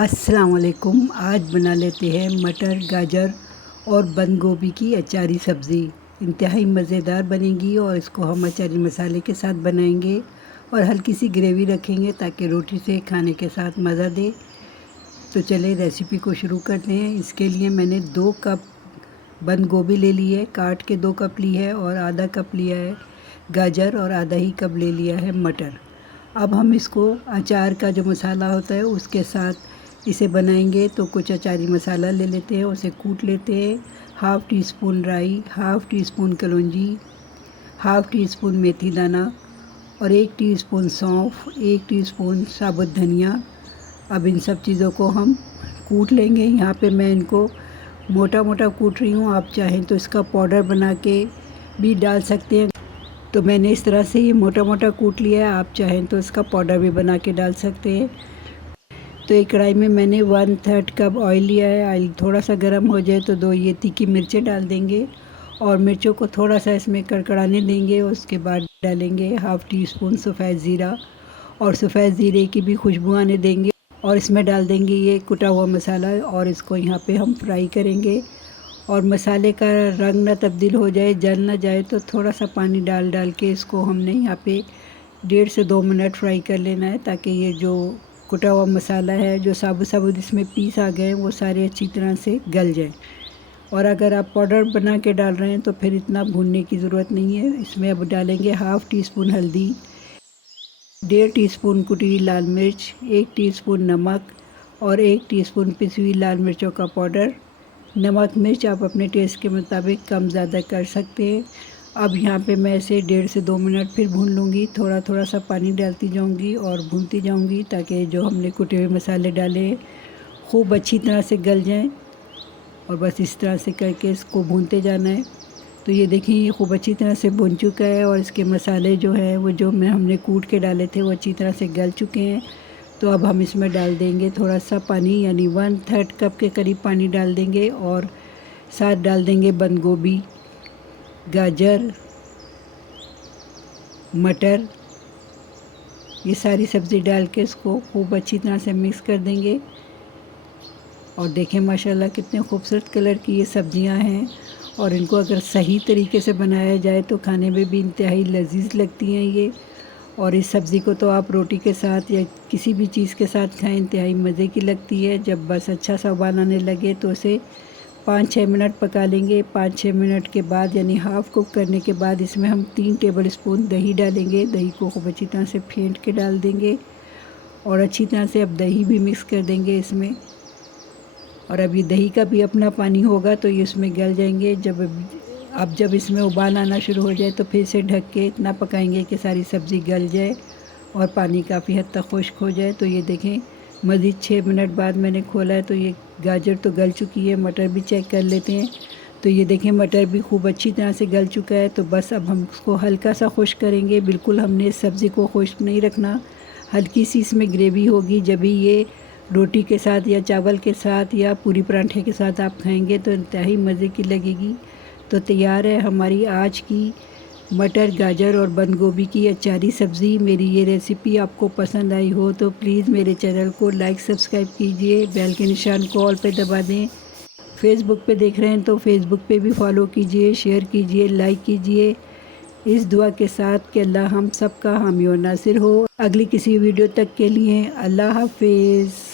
अस्सलाम वालेकुम। आज बना लेते हैं मटर, गाजर और बंद गोभी की अचारी सब्ज़ी। इंतहाई मज़ेदार बनेगी और इसको हम अचारी मसाले के साथ बनाएंगे और हल्की सी ग्रेवी रखेंगे ताकि रोटी से खाने के साथ मज़ा दे। तो चले रेसिपी को शुरू करते हैं। इसके लिए मैंने 2 कप बंद गोभी ले ली है, काट के 2 कप ली है, और आधा कप लिया है गाजर और आधा ही कप ले लिया है मटर। अब हम इसको अचार का जो मसाला होता है उसके साथ इसे बनाएंगे। तो कुछ अचारी मसाला ले लेते हैं, उसे कूट लेते हैं। हाफ़ टी स्पून राई, हाफ़ टी स्पून कलौंजी, हाफ़ टी स्पून मेथी दाना और 1 टीस्पून सौंफ, 1 टीस्पून साबुत धनिया। अब इन सब चीज़ों को हम कूट लेंगे। यहाँ पे मैं इनको मोटा मोटा कूट रही हूँ, आप चाहें तो इसका पाउडर बना के भी डाल सकते हैं। तो मैंने इस तरह से ये मोटा मोटा कूट लिया है, आप चाहें तो इसका पाउडर भी बना के डाल सकते हैं। तो एक कढ़ाई में मैंने 1/3 कप ऑयल लिया है। ऑयल थोड़ा सा गर्म हो जाए तो 2 ये तीखी मिर्चें डाल देंगे और मिर्चों को थोड़ा सा इसमें कड़कड़ाने देंगे। उसके बाद डालेंगे हाफ़ टी स्पून सफ़ेद ज़ीरा, और सफ़ेद ज़ीरे की भी खुशबू आने देंगे। और इसमें डाल देंगे ये कुटा हुआ मसाला और इसको यहाँ पे हम फ्राई करेंगे। और मसाले का रंग ना तब्दील हो जाए, जल ना जाए, तो थोड़ा सा पानी डाल के इसको हमने यहाँ पे 1.5 से 2 मिनट फ्राई कर लेना है, ताकि ये जो कुटा हुआ मसाला है, जो साबुत साबुत इसमें पीस आ गए हैं, वो सारे अच्छी तरह से गल जाए। और अगर आप पाउडर बना के डाल रहे हैं तो फिर इतना भूनने की ज़रूरत नहीं है। इसमें अब डालेंगे हाफ़ टी स्पून हल्दी, 1.5 टीस्पून कुटी हुई लाल मिर्च, 1 टीस्पून नमक और 1 टीस्पून पिसी हुई लाल मिर्चों का पाउडर। नमक मिर्च आप अपने टेस्ट के मुताबिक कम ज़्यादा कर सकते हैं। अब यहाँ पे मैं इसे 1.5 से 2 मिनट फिर भून लूँगी। थोड़ा थोड़ा सा पानी डालती जाऊँगी और भूनती जाऊँगी, ताकि जो हमने कुटे हुए मसाले डाले खूब अच्छी तरह से गल जाएं। और बस इस तरह से करके इसको भूनते जाना है। तो ये देखिए, ये खूब अच्छी तरह से भुन चुका है और इसके मसाले जो है वो जो हमने कूट के डाले थे वो अच्छी तरह से गल चुके हैं। तो अब हम इसमें डाल देंगे थोड़ा सा पानी, यानी 1/3 कप के करीब पानी डाल देंगे और साथ डाल देंगे बंद गोभी, गाजर, मटर। ये सारी सब्ज़ी डाल के इसको खूब अच्छी तरह से मिक्स कर देंगे। और देखें माशाल्लाह कितने खूबसूरत कलर की ये सब्ज़ियां हैं, और इनको अगर सही तरीके से बनाया जाए तो खाने में भी इंतहाई लजीज लगती हैं ये। और इस सब्ज़ी को तो आप रोटी के साथ या किसी भी चीज़ के साथ खाएं, इंतहाई मज़े की लगती है। जब बस अच्छा सा उबाल आने लगे तो इसे 5-6 मिनट पका लेंगे। 5-6 मिनट के बाद, यानी हाफ़ कुक करने के बाद, इसमें हम 3 टेबल स्पून दही डालेंगे। दही को खूब अच्छी तरह से फेंट के डाल देंगे और अच्छी तरह से अब दही भी मिक्स कर देंगे इसमें। और अब ये दही का भी अपना पानी होगा तो ये इसमें गल जाएंगे। जब इसमें उबाल आना शुरू हो जाए तो फिर से ढक के इतना पकाएंगे कि सारी सब्ज़ी गल जाए और पानी काफ़ी हद तक खुश्क हो जाए। तो ये देखें, मज़ीद 6 मिनट बाद मैंने खोला है तो ये गाजर तो गल चुकी है। मटर भी चेक कर लेते हैं। तो ये देखें, मटर भी खूब अच्छी तरह से गल चुका है। तो बस अब हम उसको हल्का सा खुश्क करेंगे। बिल्कुल हमने इस सब्ज़ी को खुश्क नहीं रखना, हल्की सी इसमें ग्रेवी होगी। जब भी ये रोटी के साथ या चावल के साथ या पूरी पराठे के साथ आप खाएंगे तो इंतहाई मज़े की लगेगी। तो तैयार है हमारी आज की मटर, गाजर और बंद गोभी की अचारी सब्ज़ी। मेरी ये रेसिपी आपको पसंद आई हो तो प्लीज़ मेरे चैनल को लाइक सब्सक्राइब कीजिए, बेल के निशान को ऑल पे दबा दें। फेसबुक पे देख रहे हैं तो फेसबुक पे भी फॉलो कीजिए, शेयर कीजिए, लाइक कीजिए, इस दुआ के साथ कि अल्लाह हम सब का हामी और नासिर हो। अगली किसी वीडियो तक के लिए अल्लाह हाफिज़।